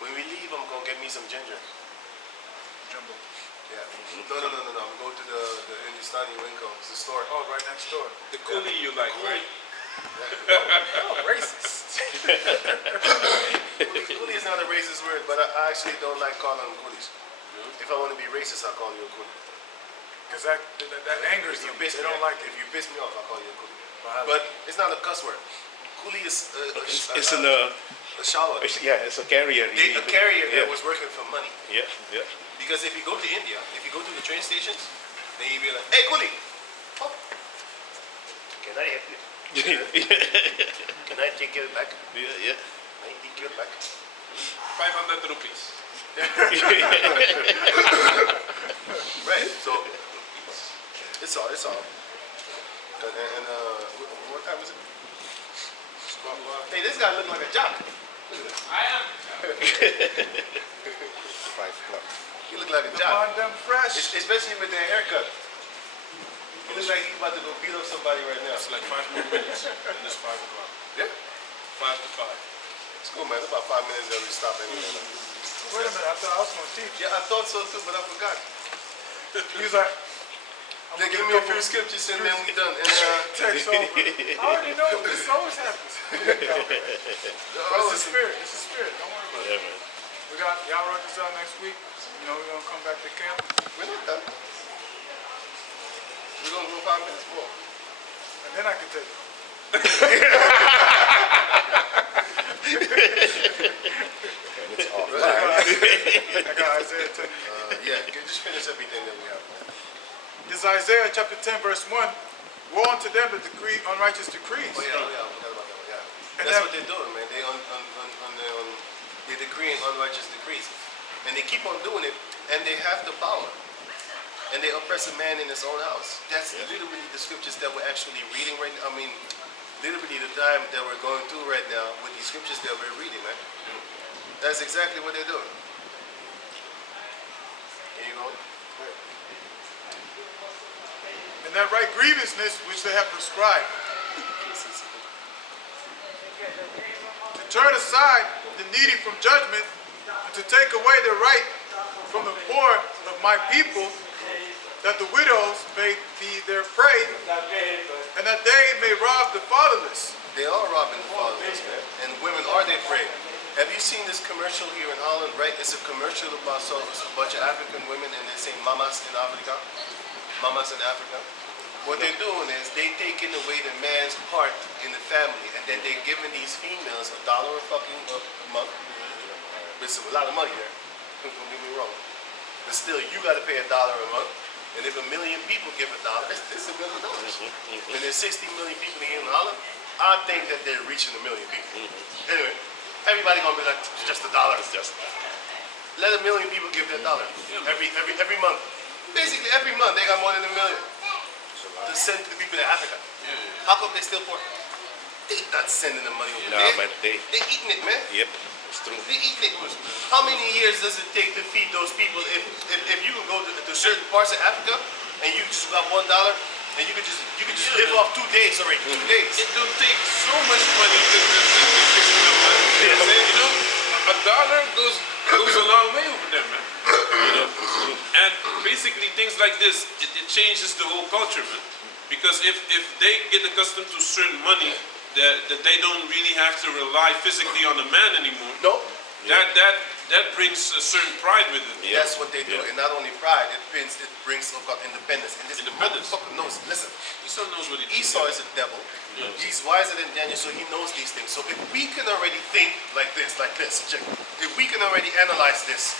When we leave, I'm gonna get me some ginger. Jumbo. Yeah. No. I'm going to the Hindustani Winko. It's a store. Oh, right next door. The coolie you like, right? Oh, racist. Coolie is not a racist word, but I actually don't like calling them coolies. If I want to be racist, I'll call you a coolie. Because that angers them. They don't like it. If you piss me off, I'll call you a coolie. But it's not a cuss word. Coolie is It's a shower. yeah, it's a carrier. A carrier that was working for money. Yeah. Because if you go to India, if you go to the train stations, then you be like, hey, coolie, oh, can I help you? Can I take you back? Yeah. Can I take you back? 500 rupees. Right, so it's all. And what time is it? Hey, this guy looking like a jock. I am. 5 o'clock. He look like a Come on, jock. them fresh. Especially with that haircut. He looks like he's about to go beat up somebody right now. It's like 5 more minutes, and it's 5 o'clock. Yeah, 5 to 5. it's cool, man. It's about 5 minutes that we stop anyway. Wait a minute, I thought I was going to teach. Yeah, I thought so too, but I forgot. He was like, They give me a few scriptures and then we done. And text over. I already know this always happens. But it's a spirit. It's a spirit. Don't worry about it. Yeah, man. We got y'all write this out next week. You know, we're going to come back to camp. we're not done. We're gonna go 5 minutes more. And then I can take it. It's all Right. I got Isaiah 10. Yeah, just finish everything that we have. This is Isaiah chapter 10, verse 1. Woe unto them that decree unrighteous decrees. Oh yeah, I forgot about that one. Yeah, And that's that- what they're doing, man. They're decreeing unrighteous decrees, and they keep on doing it, and they have the power, and they oppress a man in his own house. That's literally the scriptures that we're actually reading right now. I mean, literally the time that we're going through right now with these scriptures that we're reading, man. That's exactly what they're doing. Here you go. And that right grievousness which they have prescribed. To turn aside the needy from judgment, and to take away the right from the poor of my people, that the widows may be their prey, and that they may rob the fatherless. They are robbing the fatherless, man. And women are their prey. Have you seen this commercial here in Holland, right? It's a commercial about a bunch of African women and they say mamas in Africa. Mamas in Africa. What they're doing is they taking away the man's part in the family and then they're giving these females $1 a fucking a month. It's a lot of money there. Don't get me wrong. But still, you got to pay $1 a month. And if 1 million people give $1, it's $1 million. And there's 60 million people here in Holland. I think that they're reaching 1 million people. Anyway, everybody gonna be like, it's just $1. It's just let 1 million people give that $1 every month. Basically, every month they got more than 1 million to send to the people in Africa. How come they still poor? They not sending the money over No, there. but they eating it, man. Yep, it's true. They eating it. How many years does it take to feed those people? If you can go to certain parts of Africa and you just got $1 and you could just live off 2 days already. 2 days. It don't take so much money to fix them, man. You know, $1 goes a long way over there, man. You know, and basically things like this, it changes the whole culture, man. Because if they get accustomed to certain money, that they don't really have to rely physically on the man anymore. No. That brings a certain pride with it. Yeah. That's what they do, and not only pride, it brings independence. And this Independence. motherfucker knows. Listen, Esau knows what he does. Esau is a devil. He's wiser than Daniel, so he knows these things. So if we can already think like this, check. If we can already analyze this,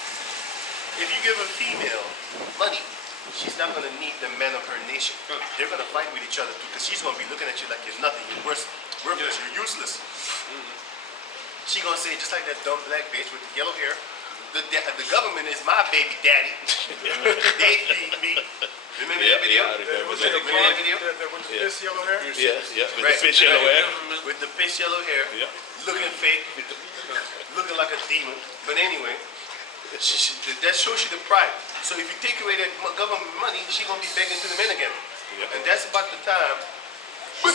if you give a female money, she's not going to need the men of her nation. They're going to fight with each other too, because she's going to be looking at you like you're nothing, you're worthless, you're useless. She going to say, just like that dumb black bitch with the yellow hair, the government is my baby daddy. They feed me. Remember that video? Yeah, I remember Remember that video? With this yellow hair? Yeah, with Right. the fish yellow hair. With the pitch yellow hair, Yeah. looking fake, looking like a demon. But anyway, that shows you the pride. So if you take away that government money, she gonna be begging to the men again. Yeah. And that's about the time. Yeah,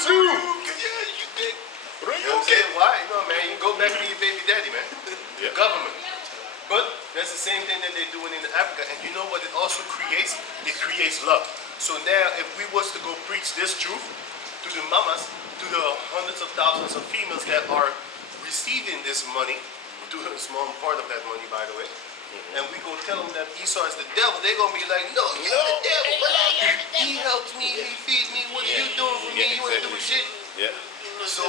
you know what I'm saying? Why? No, man, you go back to your baby daddy, man. The Yeah. government. That's the same thing that they're doing in Africa. And you know what it also creates? It creates love. So now if we was to go preach this truth to the mamas, to the hundreds of thousands of females that are receiving this money, to a small part of that money, by the way, and we go tell them that Esau is the devil, they're going to be like, no, you're the devil. He helps me, he feeds me, what are you doing for me? You want to do shit? Yeah. So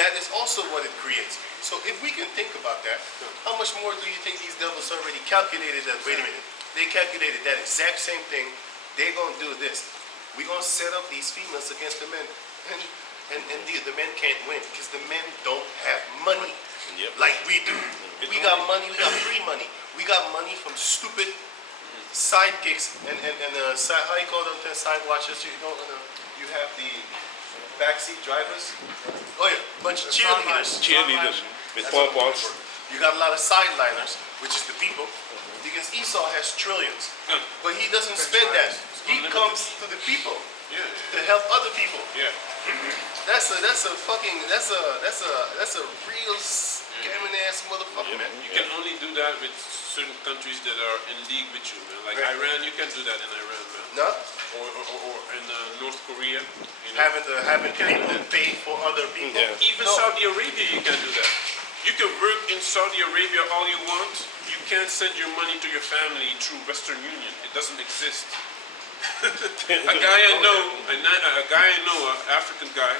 that is also what it creates. So if we can think about that, how much more do you think these devils already calculated that? Wait a minute. They calculated that exact same thing. They're going to do this. We're going to set up these females against the men. And the men can't win because the men don't have money like we do. We got money. We got free money. We got money from stupid sidekicks and how you call them, side watchers? You know, you have the backseat drivers. Oh yeah, bunch of cheerleaders. Cheerleaders with pom-poms. You got a lot of sideliners, which is the people, because Esau has trillions, but he doesn't spend that. He comes to the people to help other people. Yeah. That's a real scamming ass motherfucker, man. You can only do that with certain countries that are in league with you, man. Like Iran, you can do that in Iran, man. No? Or in North Korea. You know? Having people pay for other people. Yeah. Even Saudi Arabia, you can do that. You can work in Saudi Arabia all you want. You can't send your money to your family through Western Union. It doesn't exist. A guy I know, an African guy,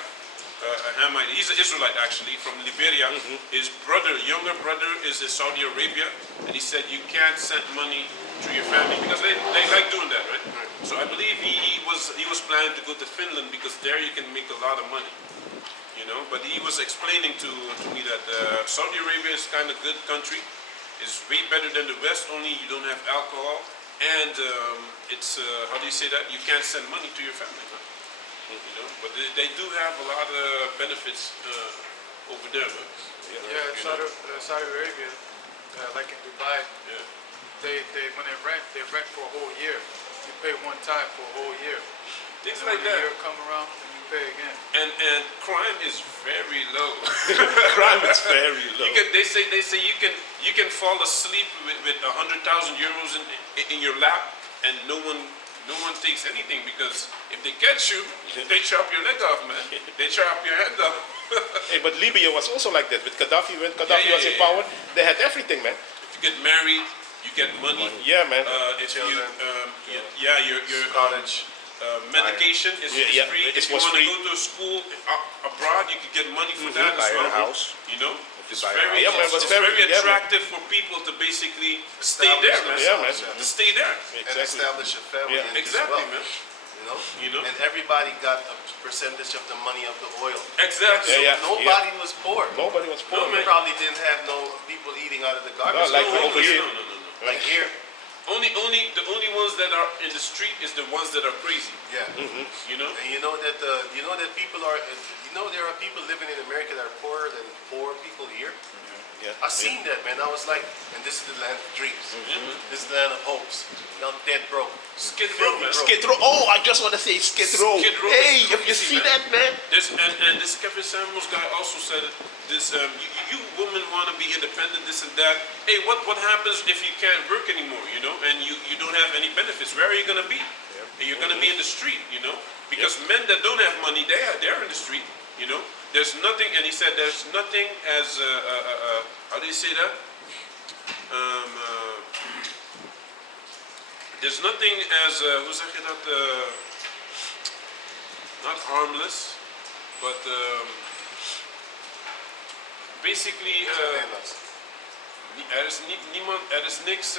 a Hamite. He's an Israelite actually from Liberia. His brother, younger brother, is in Saudi Arabia, and he said you can't send money to your family because they like doing that, right? So I believe he was planning to go to Finland because there you can make a lot of money, you know. But he was explaining to me that Saudi Arabia is kind of good country. It's way better than the West. Only you don't have alcohol, and it's how do you say that? You can't send money to your family, right? You know. But they do have a lot of benefits over there, man. Yeah, in Saudi Arabia, like in Dubai, they when they rent for a whole year. You pay one time for a whole year. Things And like when the that. year come around, then you pay again. And crime is very low. Crime is very low. They say you can fall asleep with 100,000 euros in your lap, and no one takes anything because if they catch you, they chop your leg off, man. They chop your hand off. Hey, but Libya was also like that with Gaddafi. When Gaddafi was in power, they had everything, man. If you get married, you get money. Yeah, man. If Children. your College. Medication is free. It If you was want to free. go to a school abroad, you can get money for that as Buy well. a house. You know, it's buy a very, house. Yeah, man, it's it was very- very yeah, man. attractive for people to basically stay there, man. Establish Yeah, man. themselves, To stay there. and Exactly. establish a family. Yeah. and do Exactly, well, man. You know? You know? And everybody got a percentage of the money of the oil. Exactly. Yeah, yeah. Nobody was poor. Nobody was poor, No, man. man. Probably didn't have no people eating out of the garbage. No, like can. over here. No. Like here. The only ones that are in the street is the ones that are crazy. Yeah. You know? And you know that there are people living in America that are poorer than poor people here. Yeah. I seen that, man. I was like, and this is the land of dreams. This is the land of hopes. I'm dead broke. Skid Row, man. Skid Row. Oh, I just want to say Skid Row. Skid Row Hey, is if you crazy, see man. that, man. And this Kevin Samuels guy also said this. You women want to be independent, this and that. Hey, what happens if you can't work anymore? You know, and you don't have any benefits? Where are you gonna be? And you're gonna be in the street. You know, because men that don't have money, they're in the street. You know, there's nothing. And he said there's nothing as how do you say that? There's nothing as hoe zeg je dat? Not harmless, but basically er is niks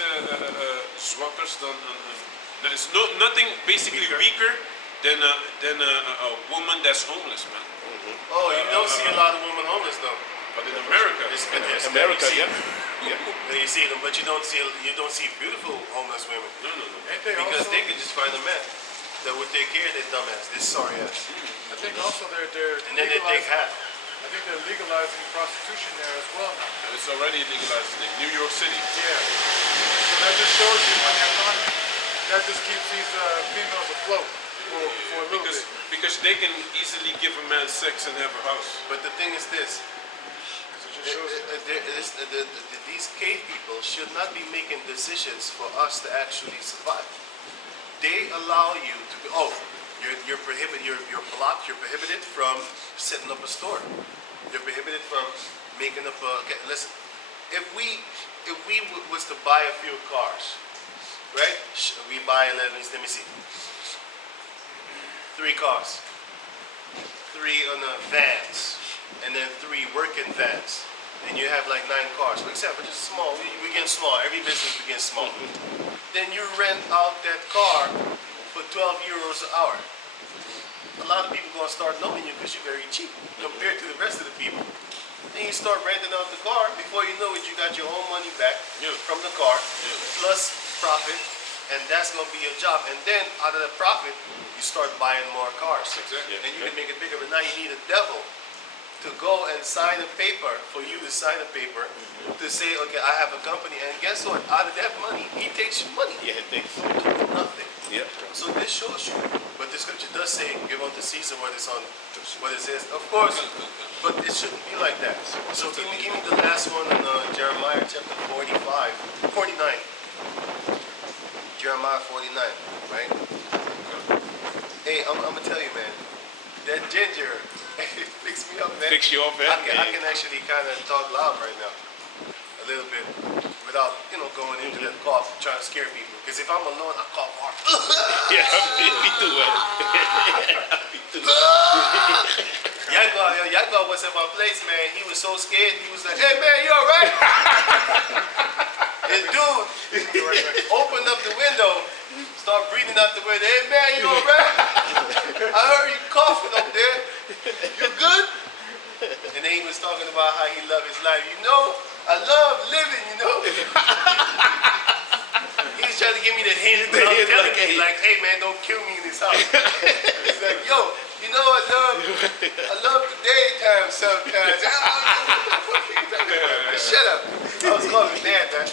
zwakkers dan there is nothing basically weaker than a woman that's homeless, man. Oh, you don't see a lot of women homeless though. But in America, America, you see, yeah. You see them, but you don't see beautiful homeless women no. Ain't they because also, they could just find a man that would take care of their dumb ass, this sorry ass, I think also they're and then they take half. I think they're legalizing prostitution there as well now. it's already legalized in New York City. Yeah. So that just shows you on the economy, that just keeps these females afloat for a little bit. Because they can easily give a man sex and have a house. But the thing is this. It just shows you. These cave people should not be making decisions for us to actually survive. They allow you to be, you're prohibited, you're blocked, you're prohibited from setting up a store. You're prohibited from making up a, okay, listen, if we was to buy a few cars, right? We buy, let me see, 3 cars, 3 on the vans, and then 3 working vans. And you have like 9 cars, for example, just small, we getting small, every business we getting small. Then you rent out that car for 12 euros an hour. A lot of people gonna start knowing you because you're very cheap compared to the rest of the people. Then you start renting out the car, before you know it, you got your own money back from the car, plus profit, and that's gonna be your job. And then out of the profit, you start buying more cars. Exactly. And you can make it bigger, but now you need a devil to go and sign a paper, for you to sign a paper, to say, okay, I have a company, and guess what? Out of that money, he takes your money. Yeah, it takes. Nothing. Yeah. So this shows you, but the scripture does say, give unto Caesar what is on, what it says. Of course, but it shouldn't be like that. So give me the last one on Jeremiah chapter 49. Jeremiah 49, right? Hey, I'm gonna tell you, man, that ginger, it fixed me up, man. Fix you up, man. I can actually kind of talk loud right now, a little bit, without, going into that cough, trying to scare people. Because if I'm alone, I cough hard. Yeah, me too, man. Me too. Yago was at my place, man. He was so scared. He was like, hey, man, you all right? This dude opened up the window, start breathing out the window. Hey, man, you all right? I heard you coughing up there. You good? And then he was talking about how he loved his life. I love living, He's trying to give me the hint. Like, hey, man, don't kill me in this house. He's like, yo, I love the daytime sometimes. Shut up. I was calling Dad, man.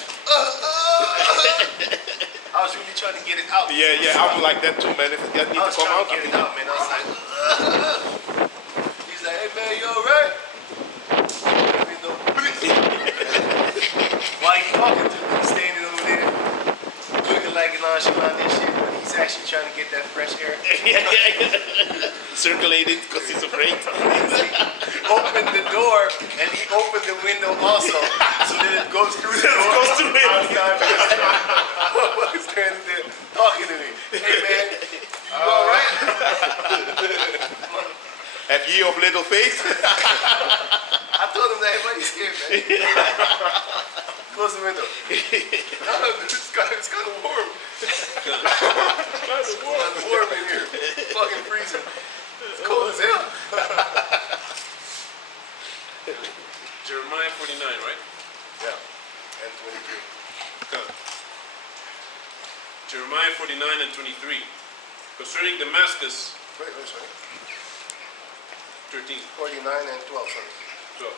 I was really trying to get it out. Yeah, I was like that too, man. If it need to come out, get it out, man. I was like, he's like, hey, man, you all right? Why you talking to me? He's standing over there, looking like an nonchalant and shit, but he's actually trying to get that fresh air. yeah. Circulating because he's afraid. He opened the door and he opened the window also, so that it goes through the door. Goes through it. What was standing there talking to me? Hey, man, you all right? Have ye of little faith? I told him that everybody's scared, man. Close the window. No, it's kind of warm. It's kind of warm in here. It's fucking freezing. It's cold as hell. Jeremiah 49, right? Yeah, and 23. Good. Jeremiah 49 and 23. Concerning Damascus, Wait, sorry. 13, 49 and 12, sorry. 12.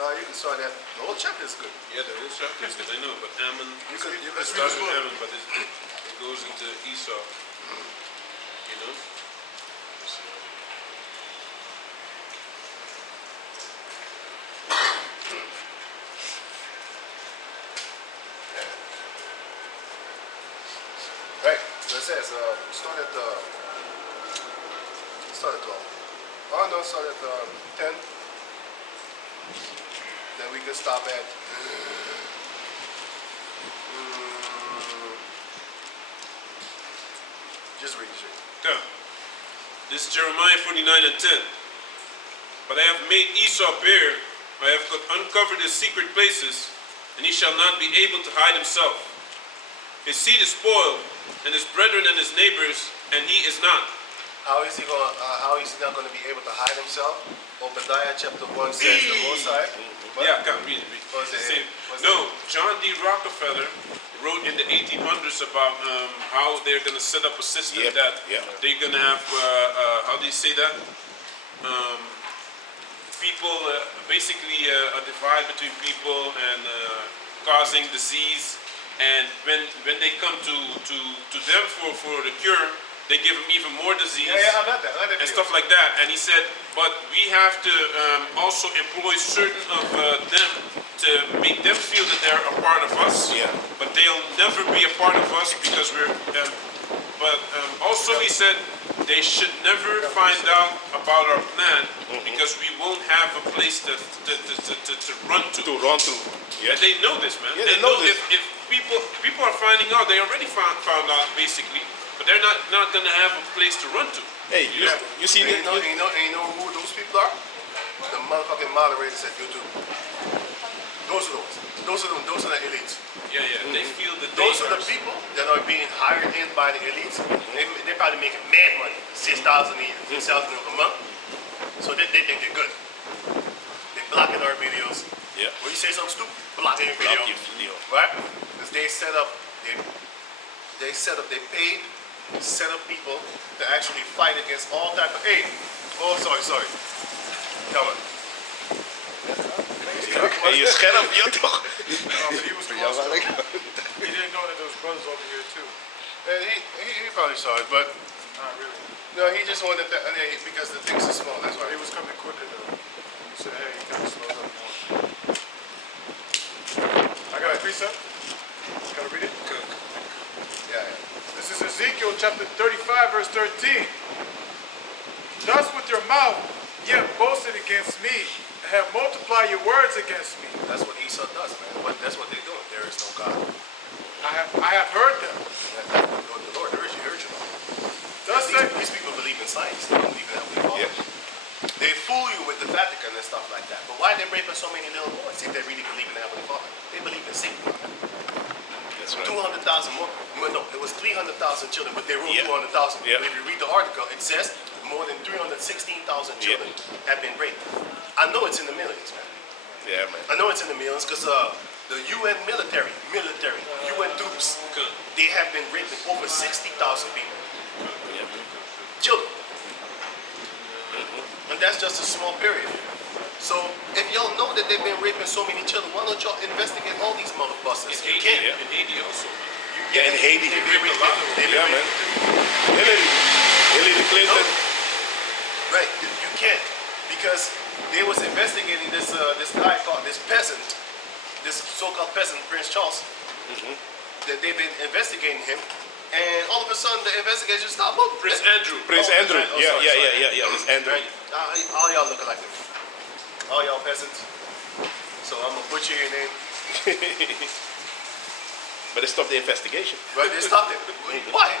You can start that. The whole chapter is good. Yeah, the whole chapter is good, I know, but Ammon, You can it starts with Ammon, but it goes into Esau. Right. So it says, start at 12. Oh no, start at 10. Then we can stop at just read it. Go. This is Jeremiah 49 and 10. But I have made Esau bare, I have uncovered his secret places, and he shall not be able to hide himself. His seed is spoiled, and his brethren and his neighbors, and he is not. How is he not going to be able to hide himself? Obadiah chapter 1 says the Most High. What? Yeah, come read it. What's it? Same. What's No, John D. Rockefeller wrote in the 1800s about how they're going to set up a system that they're going to have, how do you say that? People, basically a divide between people and causing disease. And when they come to them for the cure, they give him even more disease. I got that. And stuff like that. And he said, but we have to also employ certain of them to make them feel that they're a part of us. Yeah. But they'll never be a part of us because we're. Also, he said they should never find out about our plan because we won't have a place to run to. To run to. Yeah. And they know this, man. Yeah, they know this. If people are finding out, they already found out basically, but they're not gonna have a place to run to. Hey, you see And that? you know who those people are? The motherfucking moderators at YouTube. Those are the ones. Those are the elites. Yeah, they feel that Those are the people that are being hired in by the elites. They're probably making mad money, 6,000 a year, 6,000 a month. So they think they're good. They're blocking our videos. Yeah. When you say something stupid, blocking your Block video. your video. Right? Because they paid set up people to actually fight against all type of, hey, oh, sorry. Come on. Hey, je scherp, ja toch? No, but he was close. He didn't know that there was brothers over here too. And he probably saw it, but Not really. no, he just wanted to, because the things are small, that's why. He was coming quicker though. He said, hey, you gotta slow down more. I got a precept. Gotta read it? Yeah. This is Ezekiel chapter 35, verse 13. Thus with your mouth ye have boasted against me, and have multiplied your words against me. That's what Esau does, man. That's what they're doing. There is no God. I have heard them. That's what the Lord urged you. Thus say, These people believe in science. They don't believe in Heavenly Father. Yeah. They fool you with the Vatican and stuff like that. But why they raping so many little boys if they really believe in the Heavenly Father? They believe in Satan. That's right. 200,000 more. Well, no, it was 300,000 children, but they wrote Yeah. 200,000. Yeah. But if you read the article, it says more than 316,000 children have been raped. I know it's in the millions, man. Yeah, man. I know it's in the millions because the UN military, UN troops, they have been raping over 60,000 people. Yeah. Children. And that's just a small period. So if y'all know that they've been raping so many children, why don't y'all investigate all these motherfuckers? In You Haiti, can't. in Haiti also. Yeah, in Haiti. They've been raping a lot. They've been Yeah, man. raping. Hillary Clinton. Right, you can't. Because they was investigating this guy called, this peasant, this so-called peasant, Prince Charles. That they've been investigating him. And all of a sudden the investigation stopped. Oh, Prince Andrew. Prince Oh, Andrew. sorry. Yeah. It's Andrew. Right. All y'all look like him. All y'all peasants. So I'm gonna butcher your name. But they stopped the investigation. Right, they stopped it. Why?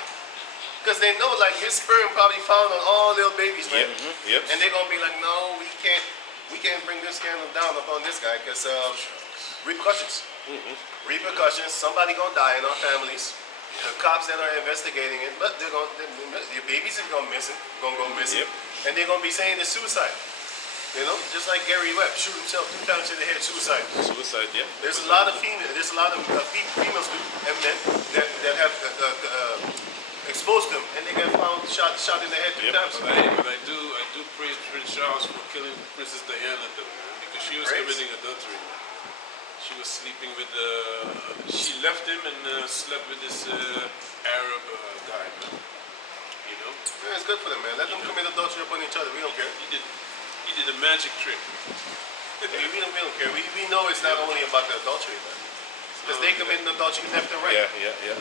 Because they know like his sperm probably found on all little babies, man. Yep. And they're gonna be like, no, we can't bring this scandal down upon this guy because repercussions. Repercussions. Somebody gonna die in our families. The cops that are investigating it, but your babies is gonna go missing, and they're gonna be saying it's suicide. You know, just like Gary Webb shoot himself 2 times in the head, suicide. Suicide, yeah. There's a lot of females. There's a lot of females and men that have exposed them, and they get found shot in the head 2 times. But I do praise Prince Charles for killing Princess Diana though, man, because she was committing adultery. Man. She was sleeping with she left him and slept with this Arab guy, man. You know? Yeah, it's good for them, man. Let them commit adultery upon each other. We don't care. He did a magic trick. We don't care. We know it's not only about the adultery, man. Because they commit adultery left and right. Yeah.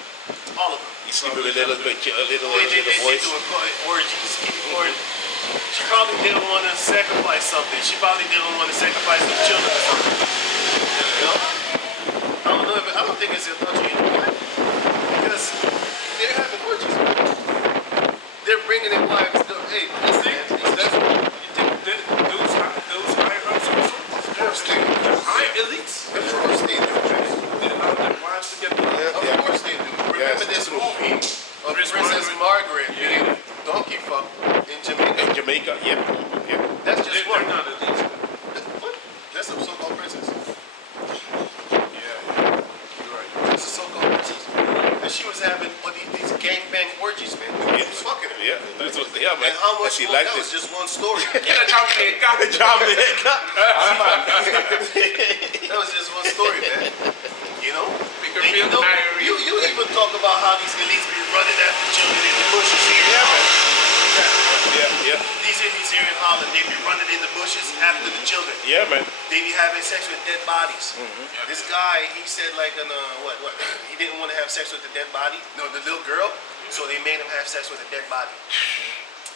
All of them. You sleep with a little They boys. doing orgies. She probably didn't want to sacrifice something. She probably didn't want to sacrifice some children or something. You know? I don't think it's adultery anymore. Because they're having orgies, man. They're bringing their wives to, hey, this thing, Those higher ups also? of course they do. High elites? Of course they do, man. They allow their wives to get Of course they do. Remember this movie of Princess Margaret being donkey fucked in Jamaica? In Jamaica, yeah. That's just They're one. not elites. What? That's a so-called princess. Yeah, you're right. That's a so-called princess. And she was having all these gangbang orgies, man. She was fucking her. Yeah, that's what, yeah, man. And how much she more? liked That it. was just one story. Jamaica. That was just one story, man. You know? Make her And you feel know, tired. you even people talk about how these elites be running after children in the bushes here. Yeah, man. Yeah, These elites here in Holland, they be running in the bushes after the children. yeah, man. They be having sex with dead bodies. This guy, he said like, what? He didn't want to have sex with the dead body. No, the little girl. So they made him have sex with a dead body.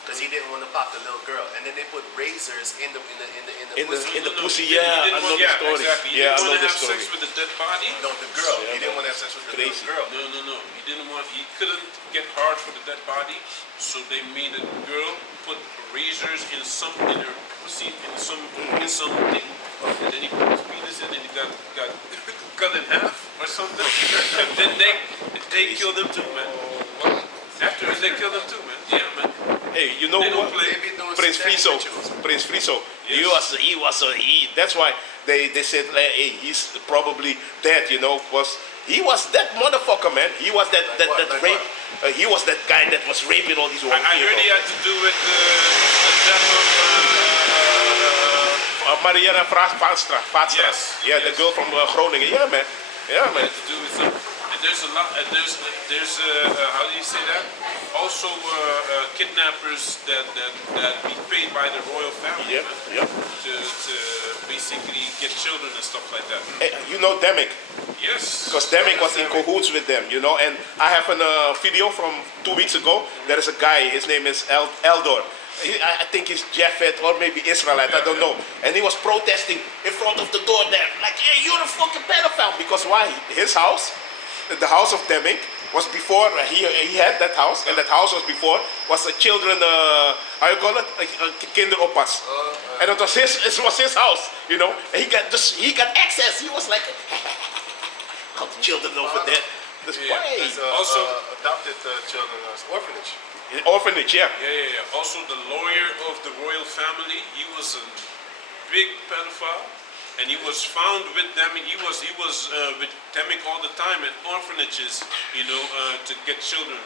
Because he didn't want to pop the little girl, and then they put razors in the pussy. In the pussy, He yeah, didn't I know want- the story. Exactly. He Yeah, I didn't know want to the have story. sex with a dead body. No, the girl. Yeah, He didn't man. want to have sex with the Crazy. little girl. No. He didn't want. He couldn't get hard for the dead body, so they made a girl put razors in her pussy in something, and then he put his penis in, and he got cut in half or something. And then they killed him too, man. Afterwards, they killed him too, man. Yeah, man. Hey, you know They don't what? play. They be doing Prince satanic Friso. rituals. Prince Friso. Yes. That's why they said like, hey, he's probably dead. You know, he was that motherfucker, man. He was that Like rape. what? He was that guy that was raping all these women. I heard he had to do with the death of. Mariana Vaatstra. Yes, Yeah, the yes. girl from Groningen. Yeah, man. Yeah, man. Had to do with some. And there's a lot. There's how do you say that? Also, kidnappers that be paid by the royal family, Yeah, man, yeah. to basically get children and stuff like that. Hey, you know Demick, Yes. because Demick was in cahoots with them, you know. And I have a video from 2 weeks ago. There is a guy. His name is Eldor. I think he's Japhet or maybe Israelite. I don't know. And he was protesting in front of the door there, like, "Hey, you're a fucking pedophile!" Because why? His house, the house of Demick, was before he had that house, and that house was before was a children how you call it, kinderoppas, and it was his house, you know. And he got access. He was like, "How the children over there?" This Yeah, way. There's Also- adopted children orphanage. Orphanage, yeah. Yeah. Also, the lawyer of the royal family, he was a big pedophile, and he was found with Demick. He was with Demick all the time at orphanages, you know, to get children,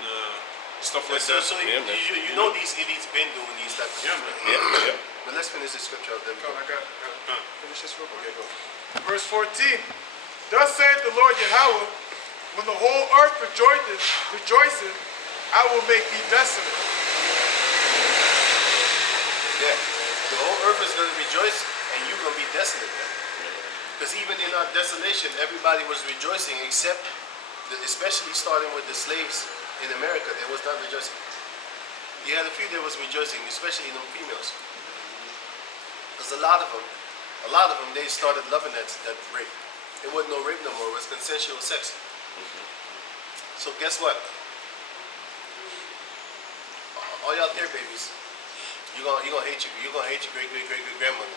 stuff like So, that. so Yeah, man. you know these elites been doing these type of Yeah, things. man. Yeah. But let's finish the scripture of them. Come on, I got it. Finish this real quick. Okay, go. Verse 14. Thus saith the Lord Yahweh, when the whole earth rejoiceth, I will make thee desolate. Yeah. The whole earth is going to rejoice, and you're going to be desolate, man. Because even in our desolation, everybody was rejoicing, except, especially starting with the slaves in America, they was not rejoicing. You had a few that was rejoicing, especially the females. Because a lot of them, they started loving that rape. It wasn't no rape no more, it was consensual sex. So guess what? All y'all there babies, you're gonna hate your great grandmother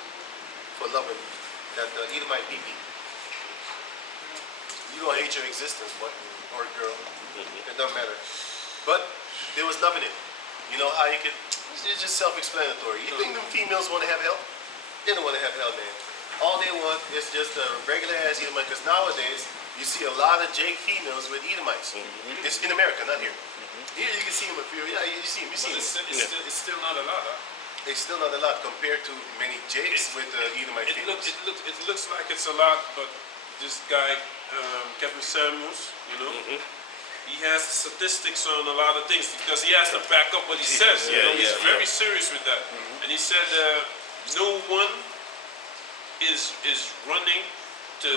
for loving that Edomite pee. You're gonna hate your existence, boy or girl. It doesn't matter. But they was loving it. You know how you could, it's just self-explanatory. You think them females want to have hell? They don't want to have hell, man. All they want is just a regular ass Edomite, because nowadays you see a lot of Jake females with Edomites. It's in America, not here. Here you can see them a few, yeah, you see them, But them. it's still not a lot, huh? It's still not a lot compared to many Jakes with Edomite It females. looks like it's a lot, but this guy, Kevin Samuels, you know, he has statistics on a lot of things because he has to back up what he says. You know, he's very serious with that. And he said no one is running to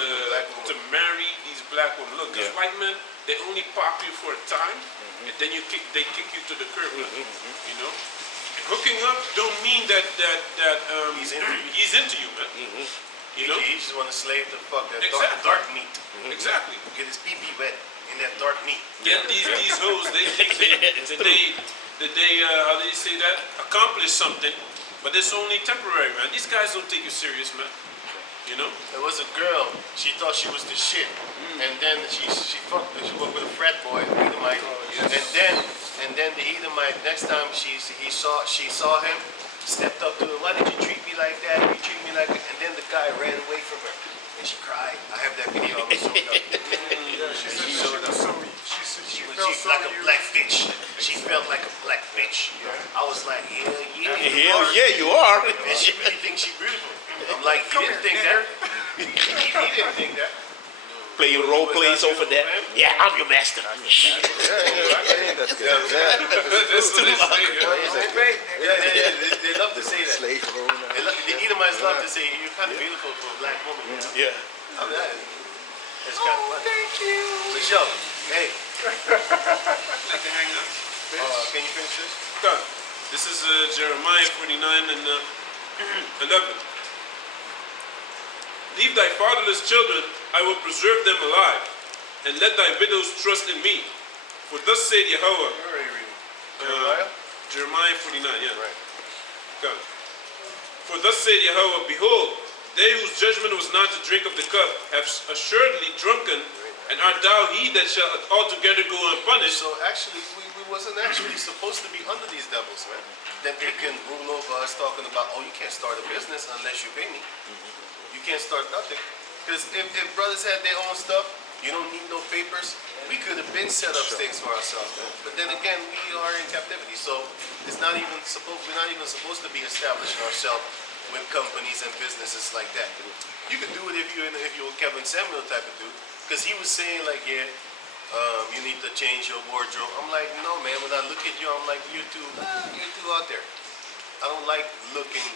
marry these black women. Look, because white men, they only pop you for a time, and then they kick you to the curb. You know, hooking up don't mean that he's into you, man. You know, He just want to slave the fuck that Exactly. dark meat. exactly. Get his pee wet in that dark meat. Get these hoes. They think they how do you say that? Accomplish something, but it's only temporary, man. These guys don't take you serious, man. You know. There was a girl, she thought she was the shit. And then she fucked, she worked with a frat boy, Edomite. And then the Edomite, next time she saw him, stepped up to her, "Why did you treat me like that? You treat me like that." And then the guy ran away from her. And she cried. I have that video, I'm gonna show it up. She felt like a black bitch. She felt like a black bitch. I was like, hell yeah. Hell yeah, you are. And she really thinks she's beautiful. I'm like, he didn't think that. He didn't think that. playing role plays over there. Yeah, I'm your master. That's good. That's what they say. They love to say that. Slave owner. The Edomites love to say, you're kind of beautiful for a black woman. You know? Yeah. I mean, that's kind of funny. Thank you. Michelle, hey, Like to hang out. can you finish this? Done. This is Jeremiah 49 and 11. Leave thy fatherless children, I will preserve them alive, and let thy widows trust in me. For thus saith Yahweh. Where are you reading? Jeremiah? Jeremiah 49, yeah. Right. Done. For thus saith Yahweh, behold, they whose judgment was not to drink of the cup have assuredly drunken, and art thou he that shall altogether go unpunished? So actually, we wasn't actually supposed to be under these devils, man. That they can rule over us talking about, oh, you can't start a business unless you pay me. You can't start nothing. Because if brothers had their own stuff, you don't need no papers, we could have been set up things for ourselves, man. But then again, we are in captivity, so we're not even supposed to be establishing ourselves with companies and businesses like that. You could do it if you're a Kevin Samuel type of dude, because he was saying like, yeah, you need to change your wardrobe. I'm like, no, man. When I look at you, I'm like, you're too out there. I don't like looking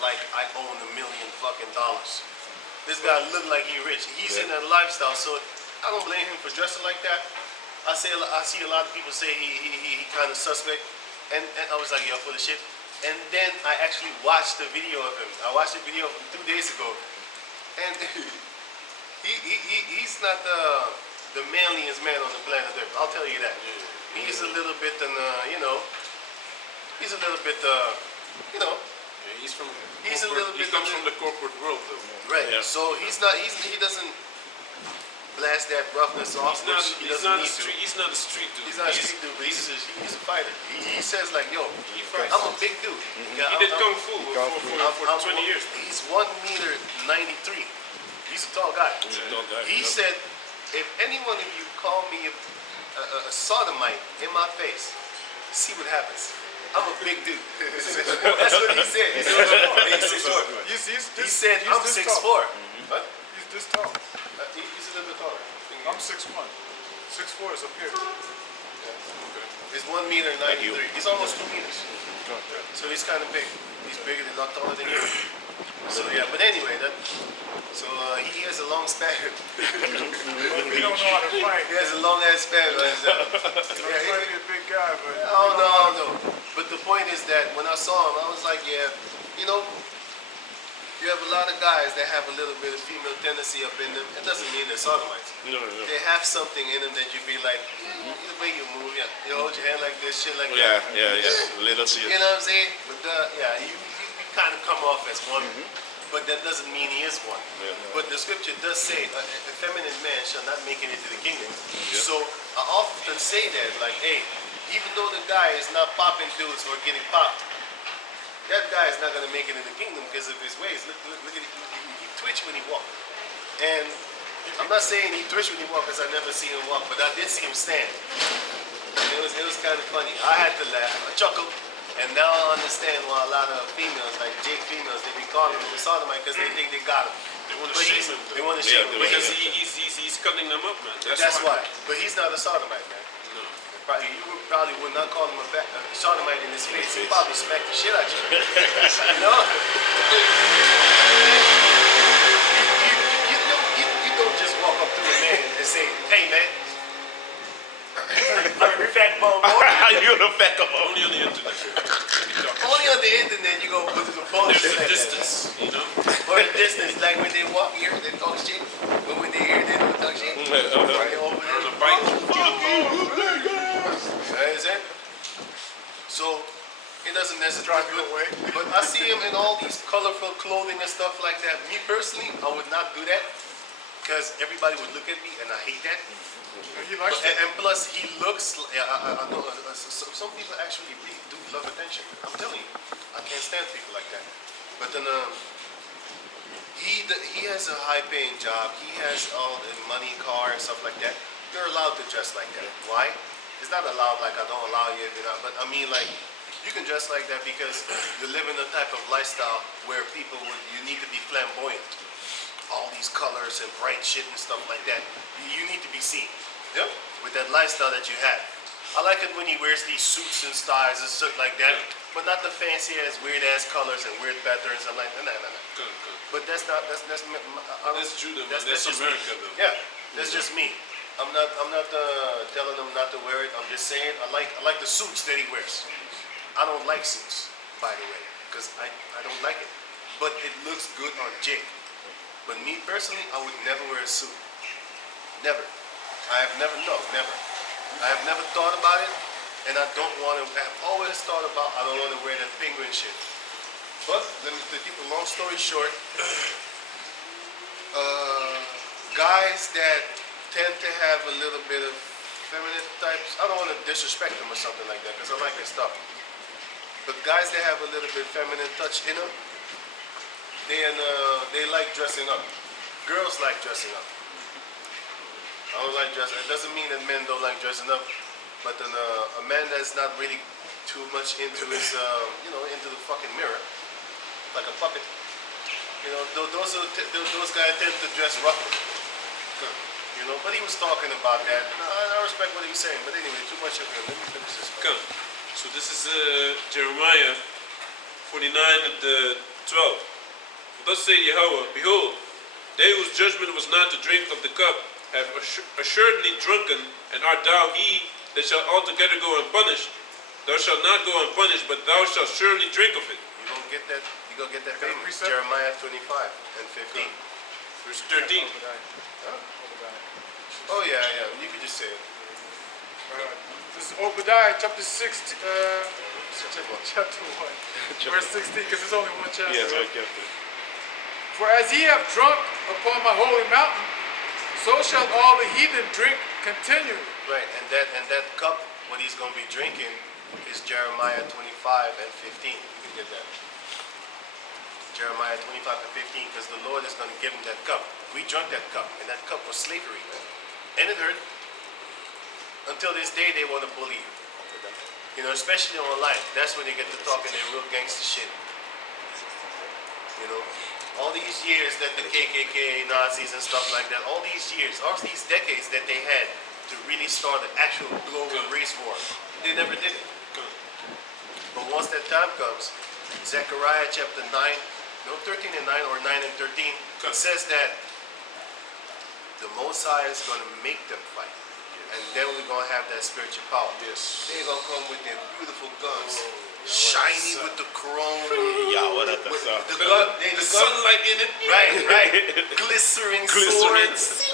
like I own $1 million fucking dollars. This guy look like he rich. He's in that lifestyle, so I don't blame him for dressing like that. I see a lot of people say he kind of suspect, and I was like, yo, full of shit. And then I actually watched the video of him. I watched the video of him 2 days ago, and he's not the manliest man on the planet Earth. I'll tell you that. He's a little bit, he's a little bit, Yeah, he's from. He's a little bit. He comes from the corporate world, though. Right. Yeah. So he doesn't blast that roughness off. He's not a street dude. He's not a street dude, but he's a fighter. He says like, yo, fights. I'm a big dude. Yeah, He did kung fu for 20 years. He's 1 meter 93. He's a tall guy. He said, if any one of you call me a sodomite in my face, see what happens. I'm a big dude. That's what he said. He said, he said I'm 6'4". What? He's this tall. He's a little bit taller. I'm 6'1". 6'4" is up here. He's 1 meter 93. He's almost 2 meters. So he's kind of big. He's bigger than, not taller than you. So yeah, but anyway, he has a long span. We don't know how to fight. He has a long ass span. He might be a big guy, but I don't know. But the point is that when I saw him, I was like, yeah, you know, you have a lot of guys that have a little bit of female tendency up in them. It doesn't mean they're sodomites. No. They have something in them that you be like, the way you move, you hold your hand like this, shit like Yeah. that. Little see You it. know what I'm saying? But you kind of come off as one, but that doesn't mean he is one. Yeah. But the scripture does say, a feminine man shall not make it into the kingdom. Yeah. So I often say that, like, hey, even though the guy is not popping dudes or getting popped, that guy is not going to make it in the kingdom because of his ways. Look at it. He twitch when he walk. And I'm not saying he twitch when he walk because I never see him walk, but I did see him stand. And it was kind of funny. I had to laugh. I chuckled. And now I understand why a lot of females, like Jake females, they be calling him a sodomite because they think they got him. They want to But shame him. They want to shame him. Because he's cutting them up, man. That's why. But he's not a sodomite, man. No. Probably would not call him a sodomite in his face. He'd probably smack the shit out you. You know? You don't just walk up to a man and say, hey, man. Fat bum boy. You're the fact of Only on the internet. Only on the internet you go put the bullshit. There's a like that. distance, you know? Or the distance, like when they walk here, they talk shit. But when they hear, they don't talk shit. Right over On there. a bike. Is it? So it doesn't necessarily Drive you away. But I see him in all these colorful clothing and stuff like that. Me personally, I would not do that because everybody would look at me and I hate that. He likes it. And plus, he looks. I know some people actually really do love attention. I'm telling you, I can't stand people like that. But then he has a high-paying job. He has all the money, car, and stuff like that. You're allowed to dress like that. Why? It's not allowed like I don't allow you if you're not. But I mean, like, you can dress like that because you're living a type of lifestyle where you need to be flamboyant. all these colors and bright shit and stuff like that. You need to be seen. Yep. With that lifestyle that you have. I like it when he wears these suits and styles and stuff like that, but not the fancy ass, weird ass colors and weird patterns. I'm like, nah. Good, good. But that's not, that's That's Judah, man. That's just America, me. though. Yeah, that's just me. I'm not telling him not to wear it. I'm just saying I like the suits that he wears. I don't like suits, by the way, because I don't like it. But it looks good on Jake. But me personally, I would never wear a suit. Never. I have never thought about it, and I don't want to. I've always thought about I don't want to wear that penguin shit. But to keep a long story short, guys that tend to have a little bit of feminine types, I don't want to disrespect them or something like that, because I like their stuff. But guys that have a little bit feminine touch in them, they like dressing up. Girls like dressing up. I don't like dressing. It doesn't mean that men don't like dressing up, but then, a man that's not really too much into his, into the fucking mirror, like a puppet. You know, those guys tend to dress roughly. You know, but he was talking about that. And I respect what he was saying, but anyway, too much of him. Let me finish this. Come. So this is Jeremiah 49 and 12. For thus saith Yahweh, behold, they whose judgment was not to drink of the cup have assuredly drunken, and art thou he that shall altogether go unpunished? Thou shalt not go unpunished, but thou shalt surely drink of it. You gonna get that? You gonna get that Got a payment? precept? Jeremiah 25 and 15. Verse 13. Huh? Oh yeah. You can just say it. This is Obadiah chapter 6, chapter 1, verse 16, because it's only one chapter. Yes, I kept it. For as ye have drunk upon my holy mountain, so shall all the heathen drink continually. Right, and that cup, what he's gonna be drinking, is Jeremiah 25 and 15. You can get that. Jeremiah 25 and 15, because the Lord is gonna give him that cup. We drank that cup, and that cup was slavery, man. And it hurt. Until this day, they want to bully you. You know, especially online. That's when they get to talking their real gangster shit. You know, all these years that the KKK, Nazis and stuff like that, all these years, all these decades that they had to really start an actual global race war, they never did it. But once that time comes, Zechariah chapter 13 and 9, or 9 and 13, it says that the Most High is going to make them fight. And then we're going to have that spiritual power. Yes. They're going to come with their beautiful guns, shiny with the chrome. Yeah, what the The sunlight in it. Right. Glistering Glycerin. swords.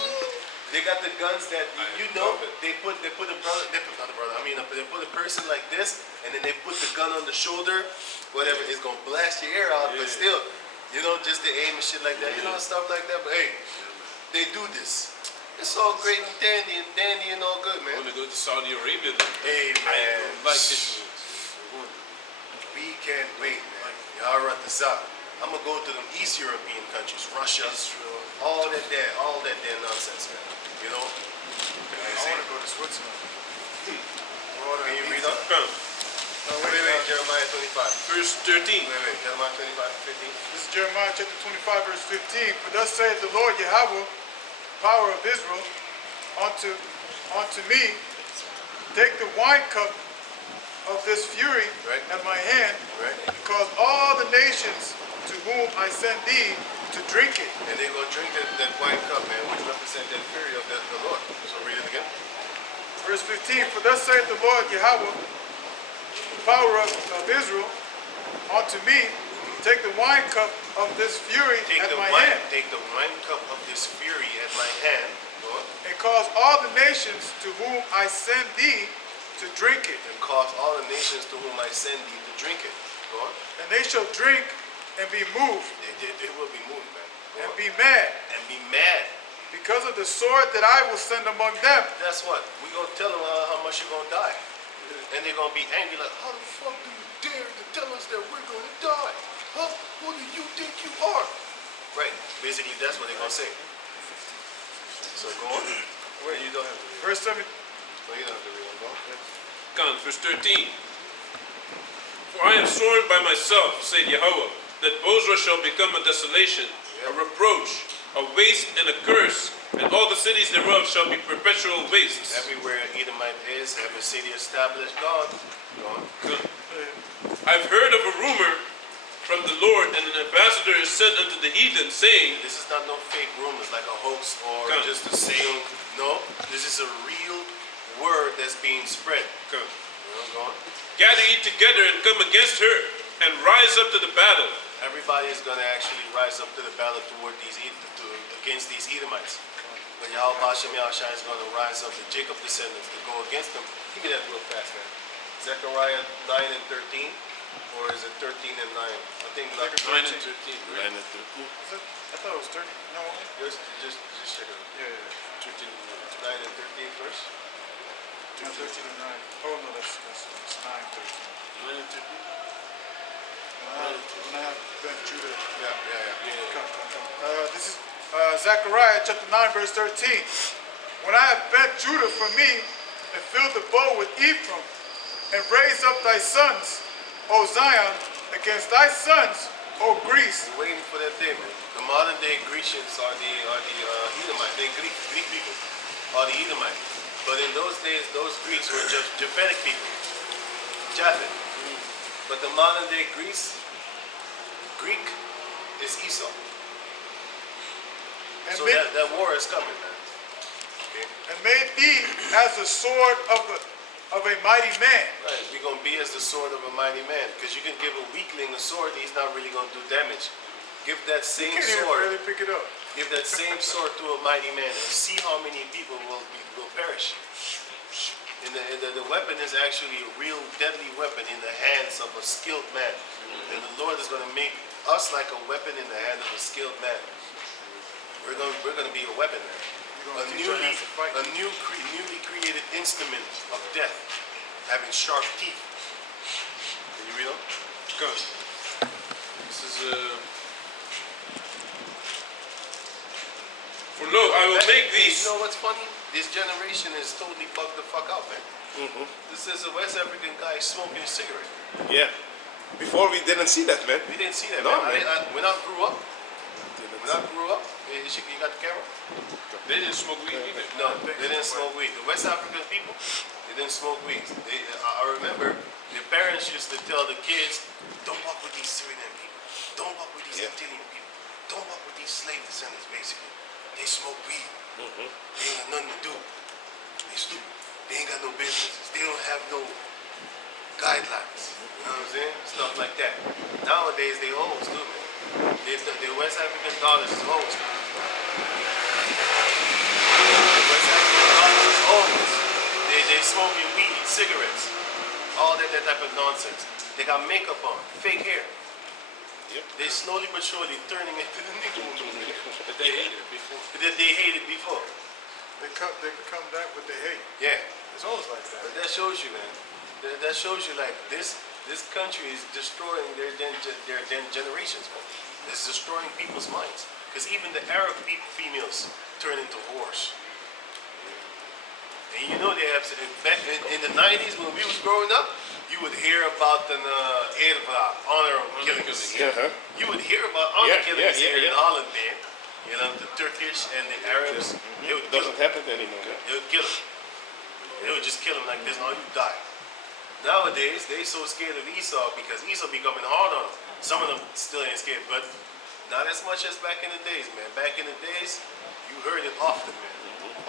They got the guns that they put a person like this, and then they put the gun on the shoulder, whatever, it's gonna blast your ear out, but still, just the aim and shit like that, stuff like that. But hey, they do this. It's all great and dandy and all good, I man. want to go to Saudi Arabia then. Hey, I man. don't like this. We can't wait, man. Yara Tazah. I'm gonna go to them East European countries, Russia, all that there nonsense, man. You know? I want to go to Switzerland. Can you read up? Come. Wait, Jeremiah 25. Verse 13. Wait, Jeremiah 25 and 15. This is Jeremiah chapter 25, verse 15. For thus saith the Lord Yahweh, power of Israel, unto me, take the wine cup of this fury at my hand, and cause all the nations to whom I send thee to drink it. And they're going to drink that wine cup, man, which represents that fury of the Lord. So read it again. Verse 15, for thus saith the Lord Yahweh, power of Israel, unto me, take the wine cup of this fury at my hand. Take the wine cup of this fury at my hand, Lord. And cause all the nations to whom I send thee to drink it. And cause all the nations to whom I send thee to drink it, Lord. And they shall drink and be moved. They will be moved, man. And be mad. And be mad. Because of the sword that I will send among them. That's what. We're going to tell them how much you're going to die. And they're going to be angry like, how the fuck do you dare to tell us that we're going to die? Huh? Who do you think you are? Right. Basically, that's what they're going to say. So go on. Wait, you don't have to read. Verse 7. No, you don't have to read one. Go on. Come, verse 13. For I have sworn by myself, said Yahweh, that Bozrah shall become a desolation, a reproach, a a waste and a curse, and all the cities thereof shall be perpetual wastes. Everywhere an Edomite is, every city established, gone. Gone. I've heard of a rumor from the Lord, and an ambassador is sent unto the heathen, saying, This is not no fake rumors like a hoax or Come. just a sale. No, this is a real word that's being spread. Come. Go on. Gather ye together and come against her, and rise up to the battle. Everybody is going to actually rise up to the battle toward against these Edomites. But Yahweh Hashem Yahushua is going to rise up, the Jacob descendants, to go against them. Give me that real fast, man. Zechariah 9 and 13, or is it 13 and 9? I think 9 and 13. 9 Right? and 13. Is it? I thought it was 30. No. Just check it. Yeah, yeah. 13. 9 and 13 first. Not 13 and 9. Oh, no, that's 9, 13. 9 and 13. When I have bent Judah. Yeah. Come. This is Zechariah chapter 9, verse 13. When I have bent Judah for me, and filled the bow with Ephraim, and raised up thy sons, O Zion, against thy sons, O Greece. We're waiting for that day, man. The modern day Grecians are the Edomites. They Greek people are the Edomites. But in those days, those Greeks were just Japhetic people. Japhet. But the modern day Greek is Esau. And, So make, that war is coming, man. Okay? and made thee as the sword of a mighty man. Right. We're going to be as the sword of a mighty man. Because you can give a weakling a sword, he's not really going to do damage. Give that same You can't even sword. really pick it up. Give that same sword to a mighty man and see how many people will perish. And the weapon is actually a real deadly weapon in the hands of a skilled man. And the Lord is going to make us like a weapon in the hand of a skilled man. We're going to be a weapon, man. A newly created instrument of death, having sharp teeth. Can you read on? Come. This is For lo, I will make these. You know what's funny? This generation is totally bugged the fuck out, man. This is a West African guy smoking a cigarette. Yeah. Before we didn't see that, man. We didn't see that, No, man. man. When I grew up, you got the camera? They didn't smoke weed either. No, they didn't smoke weed. The West African people, they didn't smoke weed. I remember their parents used to tell the kids, don't walk with these Suriname people. Don't walk with these Antillean people. Don't walk with these slave descendants, basically. They smoke weed. They ain't got nothing to do. They stupid. They ain't got no business. They don't have no guidelines. You know what I'm saying? Stuff like that. Nowadays, they hoes too, man. The West African daughters is hoes. West African daughters is hoes. They smoking weed, cigarettes, all that type of nonsense. They got makeup on, fake hair. Yep. They slowly but surely turning into the nigga woman. But they hated it before. That they hated before. They become that what they hate. Yeah. It's always like that. But that shows you, man. That shows you, like, this country is destroying their generations, man. It's destroying people's minds. Because even the Arab females turn into whores. And you know they have, back in the 90s when we was growing up, you would hear about the honor killings. Uh-huh. You would hear about honor killings here in yeah. Holland, man. You know, the Turkish and the Arabs, they would kill Doesn't them. happen anymore. Man. They would kill them. They would just kill them like this, and you die. Nowadays, they so scared of Esau because Esau becoming hard on them. Some of them still ain't scared, but not as much as back in the days, man. Back in the days, you heard it often, man.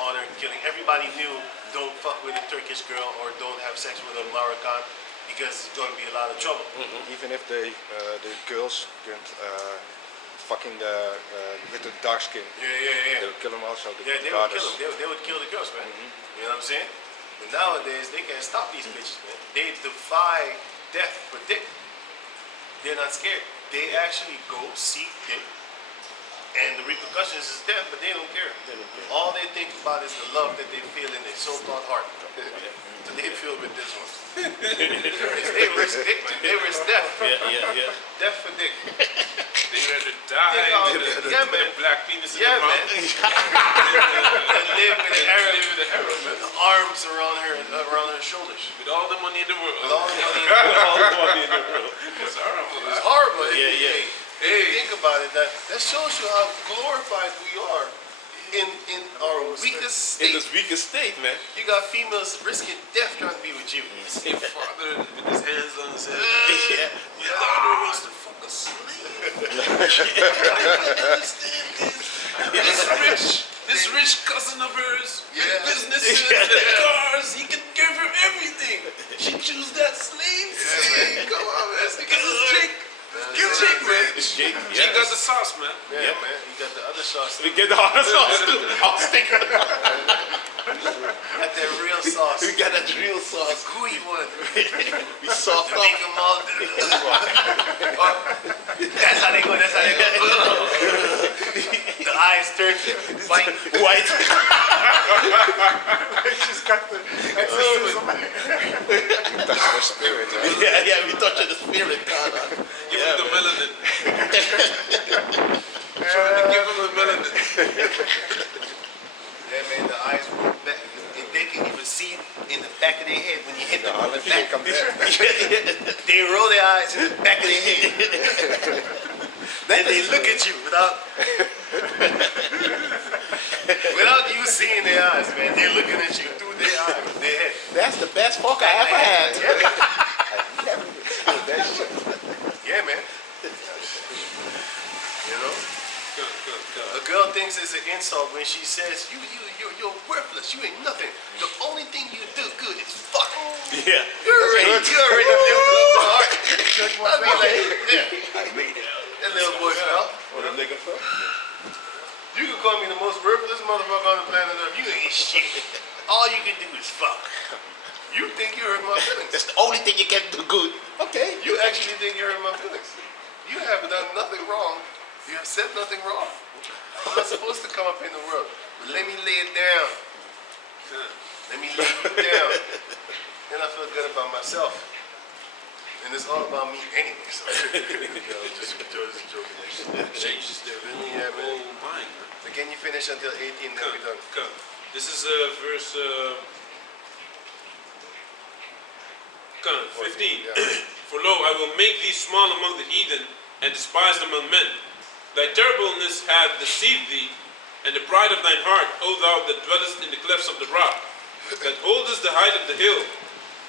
Honor killing. Everybody knew don't fuck with a Turkish girl or don't have sex with a Moroccan because it's going to be a lot of trouble. Even if the girls can't fucking with the dark skin, Yeah. they would kill them also. The Yeah, they would kill them. They would kill the girls, man. You know what I'm saying? But nowadays, they can't stop these bitches, man. They defy death for dick. They're not scared. They actually go seek dick. And the repercussions is death, but they don't care. All they think about is the love that they feel in their so-called heart. So they feel with this one. They risk dick, man. They risk death. Yeah. Death for dick. They rather die with a black penis in Yeah, their man. mouth. And live with an Arab, Live with an Arab, man. with arms around her shoulders. With all the money in the world. With all the money in the world. It's horrible. It's horrible. Yeah. Hey. Think about it. That shows you how glorified we are in our weakest In state. this weakest state, man. You got females risking death trying to be with you. A father with his hands on his head. Yeah. Your daughter wants to fuck a slave. Understand this? This rich cousin of hers with Yeah. businesses and cars. He can give her everything. She choose that slave. man. Come on, man. It's because it's Jake. Give Jake, man. It's Jake. Jake got the sauce, man. Yeah, man. You got the other sauce. We get the hot sauce too. I was thinking. Got that real sauce. We got that real sauce. Gooey one. We soft To up. make them all. That's how they go. That's how they go. The eyes turn white. White. She's got the exorcism. That's the spirit. Huh? Yeah, we touch the spirit, God. Give Yeah, him the man. melanin. Trying to give him the melanin. Yeah, man. The eyes roll back. And they can even see in the back of their head when you hit them. I'll let you come there. They roll their eyes in the back of their head. Then they look at you without you seeing their eyes, man. They're looking at you through their eyes, their head. That's the best fuck I ever had. Yeah, man. You know? Good. A girl thinks it's an insult when she says, you're worthless. You ain't nothing. The only thing you do good is fuck. Yeah. You already lifted up the heart. I'll be like, yeah. That little boy fell. What a nigga felt. You can call me the most worthless motherfucker on the planet Earth. You ain't shit. All you can do is fuck. You think you hurt my feelings. That's the only thing you can do good. Okay. You actually think you hurt my feelings. You have done nothing wrong. You have said nothing wrong. I'm not supposed to come up in the world. But let me lay it down. Let me lay you down. Then I feel good about myself. And it's all about me anyway. So just joking. Changes their Yeah, man. whole mind, man. So can you finish until 18, then we're done? Come. This is verse 15. Yeah. For lo, I will make thee small among the heathen, and despised among men. Thy terribleness hath deceived thee, and the pride of thine heart, O thou that dwellest in the clefts of the rock, that holdest the height of the hill.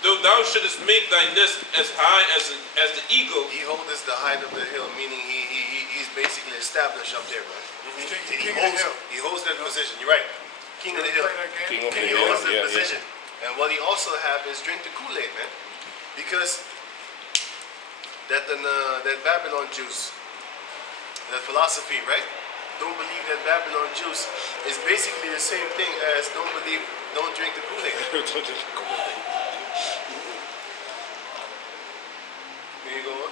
Though thou shouldest make thy nest as high as the eagle, He holds the height of the hill, meaning he's basically established up there, man. King of the hill. He holds that position. You're right. King of the hill. Play that game? King of the He hill. holds that Yeah, position. And what he also have is drink the Kool-Aid, man. Because that Babylon juice, that philosophy, right? Don't believe that Babylon juice is basically the same thing as don't drink the Kool-Aid. Here you go on.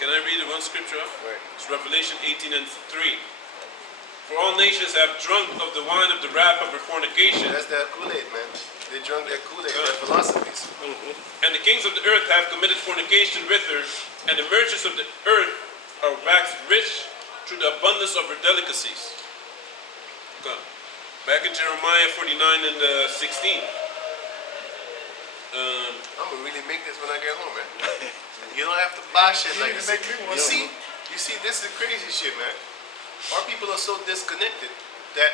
can I read one scripture? Right. It's Revelation 18 and 3. For all nations have drunk of the wine of the wrath of her fornication, That's that Kool-Aid, man. They drunk that Kool-Aid, their philosophies. and the kings of the earth have committed fornication with her, and the merchants of the earth are waxed rich through the abundance of her delicacies. Come. Back in Jeremiah 49 and 16. I'm gonna really make this when I get home, man. You don't have to buy shit You like need this. to make me one. You see, this is crazy shit, man. Our people are so disconnected that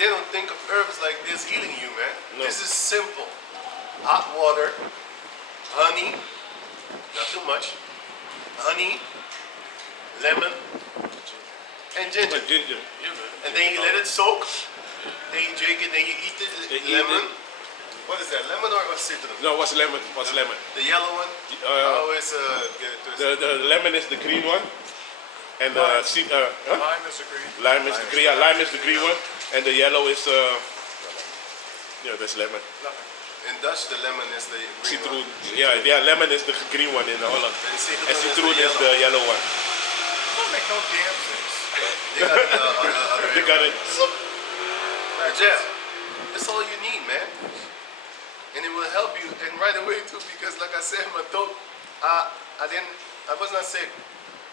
they don't think of herbs like this healing you, man. No. This is simple. Hot water, honey, not too much, honey, lemon, and ginger. Ginger. And then you let it soak. Then you drink it. Then you eat the Then you eat lemon. What is that? Lemon or citron? No, what's lemon? What's lemon? The yellow one. I always get it twisted. The lemon is the green one, and the Lime. huh? Lime is agree. Lime is the green. Yeah, lime is the green one, and the yellow is yeah, that's lemon. Nothing. In Dutch, the lemon is the green Citroen. one. Yeah, lemon is the green one in Holland, And and citroen is the yellow one. Don't make no damn sense. They got the other They got it. But yeah, that's all you need, man. And it will help you, and right away too, because like I said, my throat, I was not sick.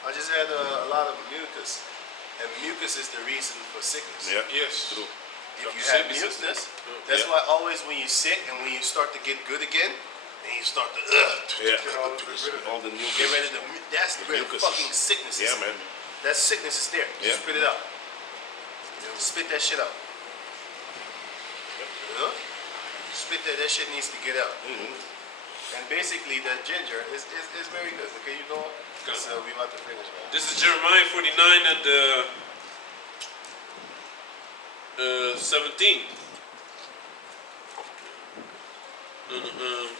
I just had a lot of mucus, and mucus is the reason for sickness. Yeah. Yes. If you have mucus, that's Yeah. why always when you're sick and when you start to get good again, and you start to All the new get rid of that's where mucus. fucking sickness is. Yeah, man. That sickness is there. Yeah. Spit it out. Spit that shit out. You know? Spit that shit needs to get out. And basically that ginger is very good. Okay, you know? Because we about to finish, man. This is Jeremiah 49 and 17.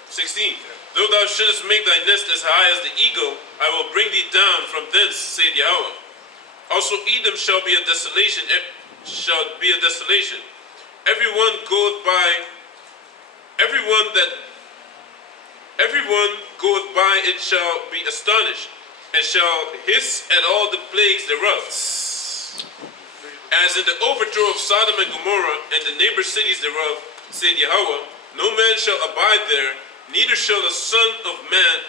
16. Though thou shouldest make thy nest as high as the eagle, I will bring thee down from thence, saith Yahweh. Also Edom shall be a desolation, Everyone goeth by it shall be astonished, and shall hiss at all the plagues thereof. As in the overthrow of Sodom and Gomorrah, and the neighbor cities thereof, said Yahweh, no man shall abide there, neither shall a son of man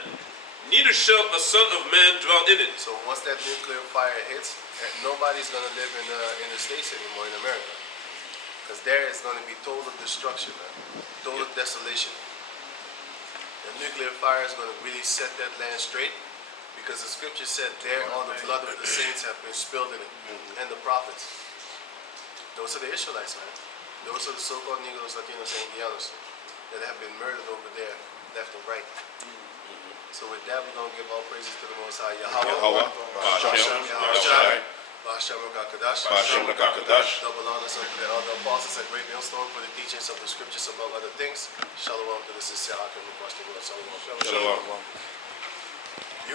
dwell in it. So once that nuclear fire hits, nobody's gonna live in the States anymore in America. Because there is gonna be total destruction, man. Total desolation. The nuclear fire is gonna really set that land straight. Because the scripture said there all the blood of the saints have been spilled in it. And the prophets. Those are the Israelites, man. Those are the so-called Negroes, Latinos, and Indianos that have been murdered over there, left and right. So with that, we're going to give all praises to the Most High Yahweh. Double honors unto the elder apostles at Great Millstone for the teachings of the scriptures among other things. Shalom to the sincere Akim who watched the world. Shalom. Shalom.